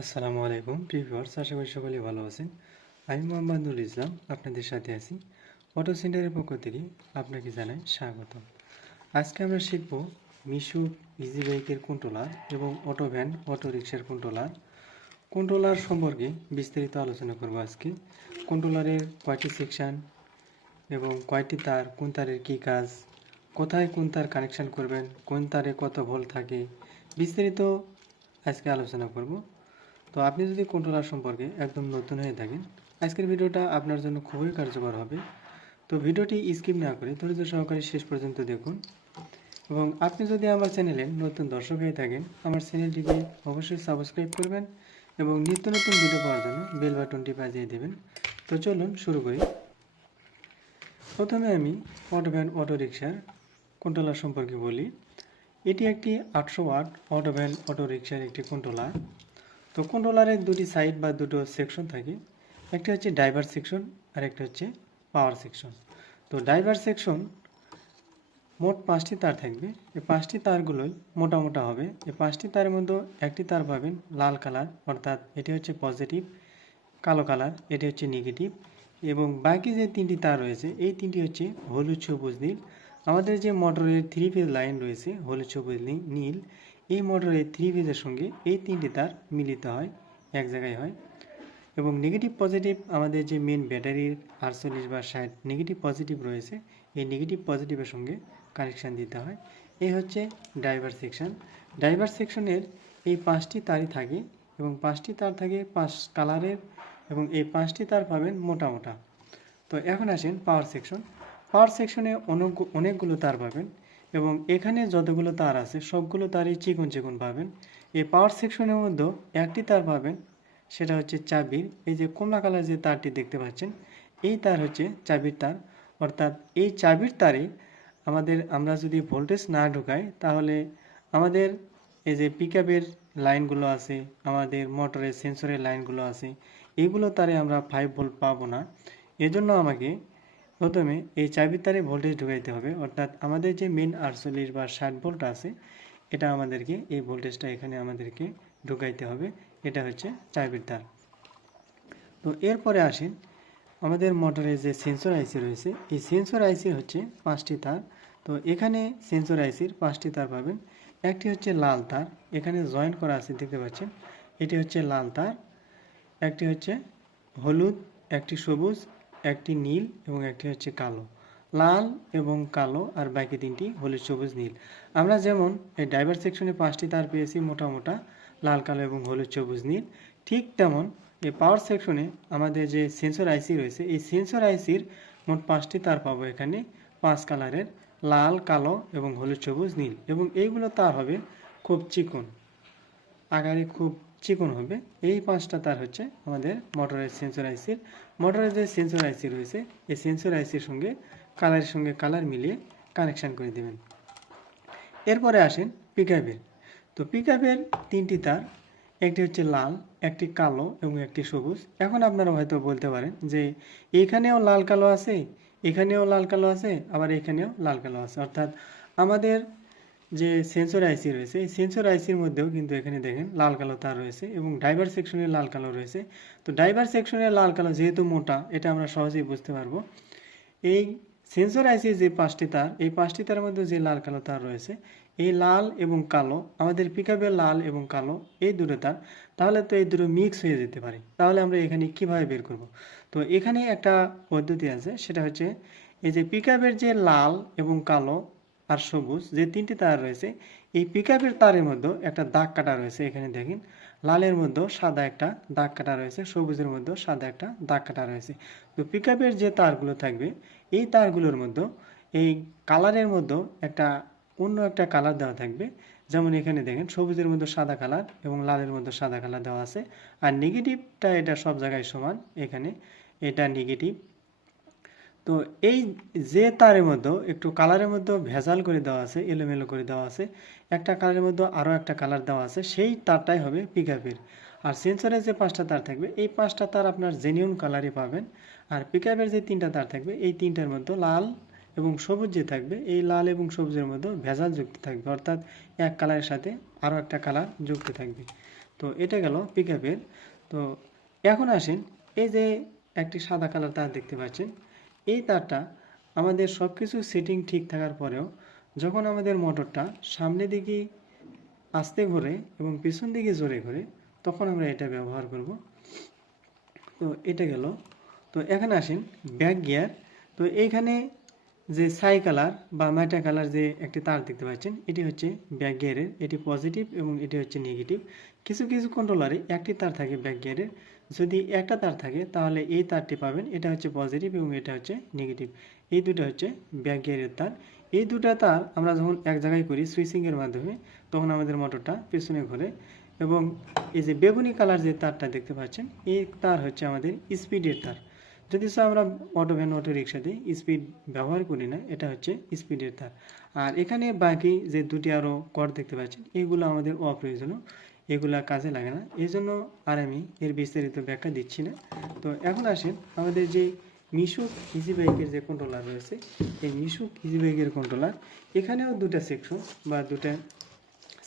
আসসালামু আলাইকুম। প্রিভিউয়ার্স আশা করি সকলে ভালো আছেন। আমি মোহাম্মদুল ইসলাম, আপনাদের সাথে আছি। অটো সেন্টারের পক্ষ থেকে আপনাকে জানাই স্বাগত। আজকে আমরা শিখব মিশু ইজি বাইকের কন্ট্রোলার এবং অটো ভ্যান অটো রিক্সার কন্ট্রোলার কন্ট্রোলার সম্পর্কে বিস্তারিত আলোচনা করব আজকে। কন্ট্রোলারের কয়টি সেকশন এবং কয়টি তার, কোন তারের কী কাজ, কোথায় কোন তার কানেকশান করবেন, কোন তারে কত ভোল্ট থাকে, বিস্তারিত আজকে আলোচনা করব। তো আপনি যদি কন্ট্রোলার সম্পর্কে একদম নতুন হয়ে থাকেন, আজকের ভিডিওটা আপনার জন্য খুবই কার্যকর হবে। তো ভিডিওটি স্কিপ না করে ধৈর্য সহকারে শেষ পর্যন্ত দেখুন এবং আপনি যদি আমার চ্যানেলে নতুন দর্শক হয়ে থাকেন, আমার চ্যানেলটিকে অবশ্যই সাবস্ক্রাইব করবেন এবং নিত্য নতুন ভিডিও পাওয়ার জন্য বেল বাটনটি বাজিয়ে দেবেন। তো চলুন শুরু করি। প্রথমে আমি অটো ভ্যান অটো রিক্সার কন্ট্রোলার সম্পর্কে বলি। এটি একটি আটশো ওয়াট অটো ভ্যান অটো রিক্সার একটি কন্ট্রোলার তো কন্ট্রোলারের দুটি সাইড বা দুটো সেকশন থাকে। একটা হচ্ছে ড্রাইভার সেকশন আর একটা হচ্ছে পাওয়ার সেকশন তো ড্রাইভার সেকশন মোট পাঁচটি তার থাকবে। এই পাঁচটি তারগুলোই মোটা মোটা হবে। এই পাঁচটি তারের মধ্যে একটি তার পাবেন লাল কালার অর্থাৎ এটি হচ্ছে পজিটিভ কালো কালার এটি হচ্ছে নেগেটিভ এবং বাকি যে তিনটি তার রয়েছে, এই তিনটি হচ্ছে হলুদ সবুজ নীল। আমাদের যে মোটরের থ্রি ফেজ লাইন রয়েছে, হলুদ সবুজ নীল এই মোটরের থ্রি ফেজের সঙ্গে এই তিনটি তার মিলিত হয়, এক জায়গায় হয়। এবং নেগেটিভ পজিটিভ আমাদের যে মেন ব্যাটারির আটচল্লিশ বা ষাট নেগেটিভ পজিটিভ রয়েছে, এই নেগেটিভ পজিটিভের সঙ্গে কানেকশান দিতে হয়। এই হচ্ছে ড্রাইভার সেকশন ড্রাইভার সেকশনের এই পাঁচটি তারই থাকে এবং পাঁচটি তার থাকে পাঁচ কালারের এবং এই পাঁচটি তার পাবেন মোটা মোটা। তো এখন আসেন পাওয়ার সেকশন পাওয়ার সেকশনে অনেক অনেকগুলো তার পাবেন। এবং এখানে যতগুলো তার আছে, সবগুলো তারই চিকন চিকন পাবেন। এই পাওয়ার সেকশনের মধ্যে একটি তার পাবেন, সেটা হচ্ছে চাবির। এই যে কমলা কালার যে তারটি দেখতে পাচ্ছেন, এই তার হচ্ছে চাবির তার। অর্থাৎ এই চাবির তারে আমাদের, আমরা যদি ভোল্টেজ না ঢুকাই, তাহলে আমাদের এই যে পিকআপের লাইনগুলো আছে, আমাদের মোটরের সেন্সরের লাইনগুলো আছে এইগুলো তারে আমরা ফাইভ ভোল্ট পাবো না। এজন্য আমাকে প্রথমে এই চাবির তারে ভোল্টেজ ঢুকাইতে হবে, অর্থাৎ আমাদের যে মেন আটচল্লিশ বা ষাট ভোল্ট আছে, এটা আমাদেরকে এই ভোল্টেজটা এখানে আমাদেরকে ঢুকাইতে হবে, এটা হচ্ছে চাবির তার। তো এরপরে আসেন, আমাদের মোটরে যে সেন্সর আইসি রয়েছে, এই সেন্সর আইসির হচ্ছে পাঁচটি তার। তো এখানে সেন্সর আইসির পাঁচটি তার পাবেন, একটি হচ্ছে লাল তার, এখানে জয়েন করা আছে, দেখতে পাচ্ছেন? এটি হচ্ছে লাল তার, একটি হচ্ছে হলুদ, একটি সবুজ একটি নীল এবং একটি হচ্ছে কালো। লাল এবং কালো আর বাকি তিনটি হলুদ সবুজ নীল। আমরা যেমন এই ড্রাইভার সেকশনে পাঁচটি তার পেয়েছি, মোটা মোটা, লাল, কালো এবং হলুদ সবুজ নীল। ঠিক তেমন এই পাওয়ার সেকশনে আমাদের যে সেন্সর আইসি রয়েছে, এই সেন্সর আইসির মোট পাঁচটি তার পাবো এখানে। পাঁচ কালারের, লাল, কালো এবং হলুদ সবুজ নীল। এবং এইগুলো তার হবে খুব চিকন, আকারে খুব চিকন হবে, এই পাঁচটা তার হচ্ছে আমাদের মোটরের সেন্সর আইসির মোটরের যে সেন্সর আইসি রয়েছে, এই সেন্সর আইসির সঙ্গে কালারের সঙ্গে কালার মিলিয়ে কানেকশান করে দেবেন। এরপরে আসেন পিকআপের তো পিকআপের তিনটি তার, একটি হচ্ছে লাল, একটি কালো এবং একটি সবুজ। এখন আপনারা হয়তো বলতে পারেন যে এখানেও লাল কালো আছে, এখানেও লাল কালো আছে, আবার এখানেও লাল কালো আছে। অর্থাৎ আমাদের যে সেন্সর আইসি রয়েছে, এই সেন্সর আইসির মধ্যেও কিন্তু এখানে দেখেন লাল কালো তার রয়েছে এবং ড্রাইভার সেকশনে লাল কালো রয়েছে। তো ড্রাইভার সেকশনে লাল কালো যেহেতু মোটা, এটা আমরা সহজেই বুঝতে পারব। এই সেন্সর আইসির যে পাঁচটি তার, এই পাঁচটি তারের মধ্যে যে লাল কালো তার রয়েছে, এই লাল এবং কালো, আমাদের পিকআপের লাল এবং কালো, এই দুটো তার, তাহলে তো এই দুটো মিক্স হয়ে যেতে পারে। তাহলে আমরা এখানে কীভাবে বের করব? তো এখানে একটা পদ্ধতি আছে, সেটা হচ্ছে এই যে পিকআপের যে লাল এবং কালো আর সবুজ, যে তিনটি তার রয়েছে, এই পিকআপের তারের মধ্যে একটা দাগ কাটা রয়েছে। এখানে দেখেন, লালের মধ্যেও সাদা একটা দাগ কাটা রয়েছে, সবুজের মধ্যেও সাদা একটা দাগ কাটা রয়েছে। তো পিকআপের যে তারগুলো থাকবে, এই তারগুলোর মধ্যে এই কালারের মধ্যেও একটা অন্য একটা কালার দেওয়া থাকবে। যেমন এখানে দেখেন, সবুজের মধ্যে সাদা কালার এবং লালের মধ্যে সাদা কালার দেওয়া আছে। আর নেগেটিভটা এটা সব জায়গায় সমান। এখানে এটা নেগেটিভ তো এই যে তারের মধ্যে একটু কালারের মধ্যে ভেজাল করে দেওয়া আছে, এলোমেলো করে দেওয়া আছে। একটা কালারের মধ্যে আরও একটা কালার দেওয়া আছে। সেই তারটাই হবে পিকআপের আর সেন্সরে যে পাঁচটা তার থাকবে, এই পাঁচটা তার আপনার জেনিউন কালারই পাবেন। আর পিকআপের যে তিনটা তার থাকবে, এই তিনটার মধ্যে লাল এবং সবুজ যে থাকবে, এই লাল এবং সবুজের মধ্যে ভেজাল যুক্ত থাকবে। অর্থাৎ এক কালারের সাথে আরও একটা কালার যুক্ত থাকবে। তো এটা গেল পিক তো এখন আসেন, এই যে একটি সাদা কালার তার দেখতে পাচ্ছেন এই তারটা আমাদের সব কিছু সেটিং ঠিক থাকার পরেও যখন আমাদের মোটরটা সামনে দিকে আসতে ঘোরে এবং পিছন দিকে জোরে ঘোরে, তখন আমরা এটা ব্যবহার করব। তো এটা গেল। তো এখানে আসেন ব্যাক গিয়ার। তো এইখানে যে সাই কালার বা ম্যাটা কালার যে একটি তার দেখতে পাচ্ছেন, এটি হচ্ছে ব্যাক গিয়ারের, এটি পজিটিভ এবং এটি হচ্ছে নেগেটিভ কিছু কিছু কন্ট্রোলারে একটি তার থাকে ব্যাক গিয়ারের। যদি একটা তার থাকে, তাহলে এই তারটি পাবেন। এটা হচ্ছে পজিটিভ এবং এটা হচ্ছে নেগেটিভ এই দুটো হচ্ছে ব্যাক গিয়ারের তার। এই দুটো তার আমরা যখন এক জায়গায় করি সুইচিংয়ের মাধ্যমে, তখন আমাদের মোটরটা পেছনে ঘোরে এবং এই যে বেগুনি কালার যে তারটা দেখতে পাচ্ছেন, এই তার হচ্ছে আমাদের স্পিডের তার। যদি আমরা অটো ভ্যান অটো রিক্সাতে স্পিড ব্যবহার করি না, এটা হচ্ছে স্পিডের তার আর এখানে বাকি যে দুটি আরও কর দেখতে পাচ্ছেন, এগুলো আমাদের অপ্রয়োজনীয়, এগুলা কাজে লাগে না। এই জন্য আর আমি এর বিস্তারিত ব্যাখ্যা দিচ্ছি না। তো এখন আসেন, আমাদের যে মিশুক ইজি বাইকের যে কন্ট্রোলার রয়েছে, এই মিশুক ইজি বাইকের কন্ট্রোলার এখানেও দুটা সেকশন বা দুটা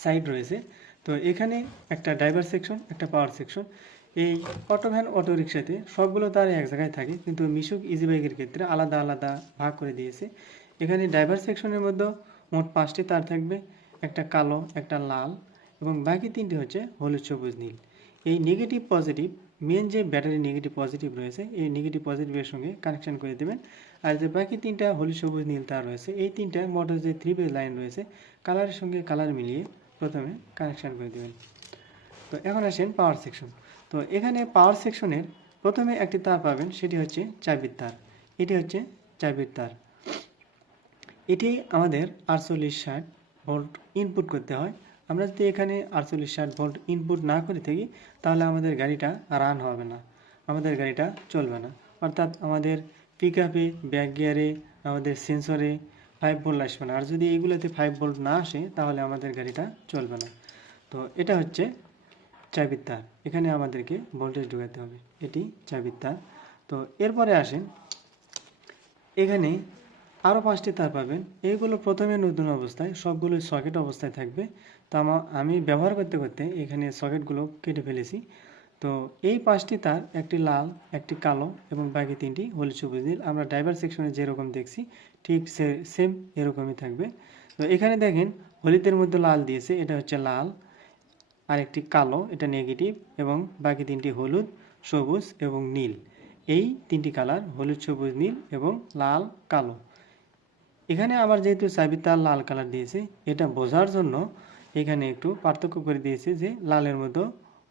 সাইড রয়েছে। তো এখানে একটা ড্রাইভার সেকশন একটা পাওয়ার সেকশন এই অটো ভ্যান, অটো রিক্সাতে সবগুলো তার এক জায়গায় থাকে, কিন্তু মিশুক ইজি বাইকের ক্ষেত্রে আলাদা আলাদা ভাগ করে দিয়েছে। এখানে ড্রাইভার সেকশনের মধ্যে মোট পাঁচটি তার থাকবে, একটা কালো, একটা লাল এবং বাকি তিনটি হচ্ছে হলুদ, সবুজ, নীল। এই নেগেটিভ পজিটিভ মেন যে ব্যাটারি নেগেটিভ পজিটিভ রয়েছে, এই নেগেটিভ পজিটিভের সঙ্গে কানেকশন করে দেবেন। আর যে বাকি তিনটা হলুদ, সবুজ, নীল তার রয়েছে, এই তিনটা মোটর যে থ্রি পেজ লাইন রয়েছে কালারের সঙ্গে কালার মিলিয়ে প্রথমে কানেকশন করে দেবেন। তো এখন আসেন পাওয়ার সেকশন তো এখানে পাওয়ার সেকশনের প্রথমে একটি তার পাবেন, সেটি হচ্ছে চাবির তার। এটি হচ্ছে চাবির তার। এটি আমাদের আটচল্লিশ ষাট ভোল্ট ইনপুট করতে হয়। আমরা যদি এখানে আটচল্লিশ ষাট ভোল্ট ইনপুট না করে থাকি, তাহলে আমাদের গাড়িটা রান হবে না। আমাদের গাড়িটা চলবে না। অর্থাৎ আমাদের পিক আপে ব্যাক গিয়ারে আমাদের সেন্সরে ফাইভ ভোল্ট আসবে না। আর যদি এইগুলোতে ফাইভ ভোল্ট না আসে, তাহলে আমাদের গাড়িটা চলবে না। তো এটা হচ্ছে চাবির তার এখানে আমাদেরকে ভোল্টেজ ঢুকাতে হবে। এটি চাবির তার তো এরপরে আসেন। এখানে আরও পাঁচটি তার পাবেন। এইগুলো প্রথমে নতুন অবস্থায় সবগুলো সকেট অবস্থায় থাকবে। তো আমা- ব্যবহার করতে করতে এখানে সকেটগুলো কেটে ফেলেছি। তো এই পাঁচটি তার, একটি লাল, একটি কালো এবং বাকি তিনটি হলুদ সবুজ নীল আমরা ড্রাইভার সেকশনে যেরকম দেখছি, ঠিক সে সেম এরকমই থাকবে। তো এখানে দেখেন, হলুদের মধ্যে লাল দিয়েছে, এটা হচ্ছে লাল। আর একটি কালো, এটা নেগেটিভ এবং বাকি তিনটি হলুদ, সবুজ এবং নীল। এই তিনটি কালার হলুদ, সবুজ, নীল এবং লাল, কালো। এখানে আবার যেহেতু চাবির তার লাল কালার দিয়েছে, এটা বোঝার জন্য এখানে একটু পার্থক্য করে দিয়েছে যে লালের মতো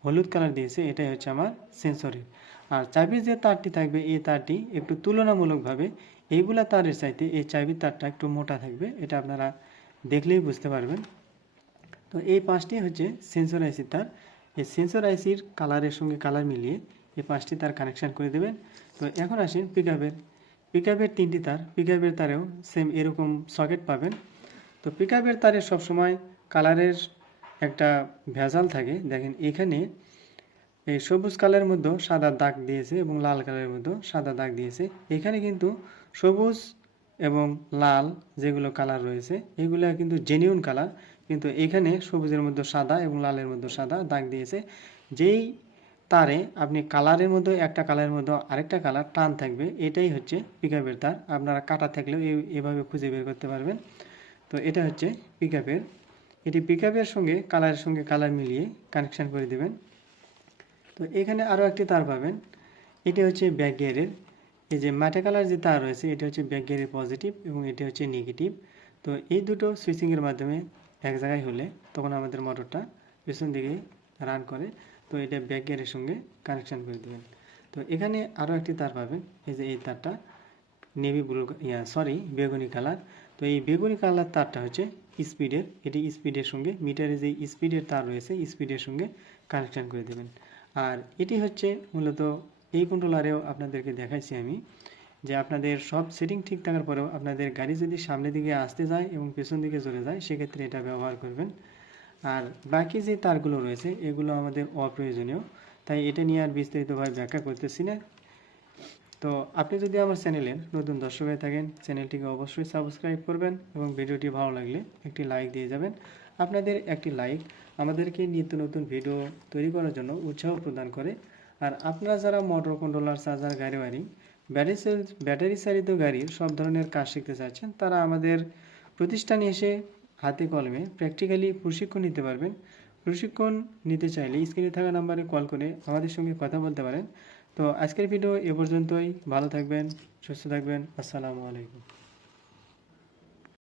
হলুদ কালার দিয়েছে, এটাই হচ্ছে আমার সেন্সরের আর চাবির যে তারটি থাকবে, এই তারটি একটু তুলনামূলকভাবে এইগুলা তারের চাইতে এই চাবির তারটা একটু মোটা থাকবে, এটা আপনারা দেখলেই বুঝতে পারবেন। তো এই পাঁচটি হচ্ছে সেন্সর আইসি তার। এই সেন্সর আইসির কালারের সঙ্গে কালার মিলিয়ে এই পাঁচটি তার কানেকশন করে দেবেন। তো এখন আসেন পিক আপের পিক তিনটি তার। পিক আপের তারেও সেম এরকম সকেট পাবেন। তো পিক আপের তারে সবসময় কালারের একটা ভেজাল থাকে। দেখেন এখানে এই সবুজ কালারের মধ্যে সাদা দাগ দিয়েছে এবং লাল কালারের মধ্যে সাদা দাগ দিয়েছে। এখানে কিন্তু সবুজ এবং লাল যেগুলো কালার রয়েছে, এগুলো কিন্তু জেনিউন কালার কিন্তু এখানে সবুজের মধ্যে সাদা এবং লালের মধ্যে সাদা দাগ দিয়েছে। যেই তারে আপনি কালারের মধ্যে একটা কালারের মধ্যে আরেকটা কালার টান থাকবে, এটাই হচ্ছে পিকআপের তার। আপনারা কাটা থাকলেও এভাবে খুঁজে বের করতে পারবেন। তো এটা হচ্ছে পিকআপের এটি পিকআপের সঙ্গে কালারের সঙ্গে কালার মিলিয়ে কানেকশন করে দেবেন। তো এখানে আরও একটি তার পাবেন। এটি হচ্ছে ব্যাক গিয়ারের এই যে মাঠে কালার যে তার রয়েছে, এটি হচ্ছে ব্যাক গিয়ারের পজিটিভ এবং এটি হচ্ছে নেগেটিভ তো এই দুটো সুইচিংয়ের মাধ্যমে এক জায়গায় হলে তখন আমাদের মোটরটা পেছন দিকে রান করে, তো এটা ব্যাক গিয়ারের সঙ্গে কানেকশান করে দেবেন। তো এখানে আরও একটি তার পাবেন, এই যে এই তারটা। নেভি ব্লু ইয়া সরি বেগুনি কালার তো এই বেগুনি কালার তারটা হচ্ছে স্পিডের এটি স্পিডের সঙ্গে মিটারে যে স্পিডের তার রয়েছে স্পিডের সঙ্গে কানেকশান করে দেবেন। আর এটি হচ্ছে মূলত এই কন্ট্রোলারেও আপনাদেরকে দেখাইছি আমি। যে আপনাদের সব সেটিং ঠিক থাকার পরেও আপনাদের গাড়ি যদি সামনের দিকে আসতে যায় এবং পেছন দিকে চলে যায়, সেক্ষেত্রে এটা ব্যবহার করবেন। আর বাকি যে তারগুলো রয়েছে, এগুলো আমাদের অপ্রয়োজনীয়। তাই এটা নিয়ে আর বিস্তারিতভাবে ব্যাখ্যা করতেছি না। তো আপনি যদি আমার চ্যানেলে নতুন দর্শক হয়ে থাকেন চ্যানেলটিকে অবশ্যই সাবস্ক্রাইব করবেন এবং ভিডিওটি ভালো লাগলে একটি লাইক দিয়ে যাবেন। আপনাদের একটি লাইক আমাদেরকে নিত্য নতুন ভিডিও তৈরি করার জন্য উৎসাহ প্রদান করে। আর আপনারা যারা মোটর কন্ট্রোলার চার্জার গাড়ি ওয়ারিং ব্যাটারি সেল, ব্যাটারি চালিত গাড়ির সব ধরনের কাজ শিখতে চাচ্ছেন, তারা আমাদের প্রতিষ্ঠানে এসে হাতে কলমে প্র্যাকটিক্যালি প্রশিক্ষণ নিতে পারবেন। প্রশিক্ষণ নিতে চাইলে স্ক্রিনে থাকা নাম্বারে কল করে আমাদের সঙ্গে কথা বলতে পারেন। তো আজকের ভিডিও এ পর্যন্তই, ভালো থাকবেন, সুস্থ থাকবেন, আসসালামু আলাইকুম।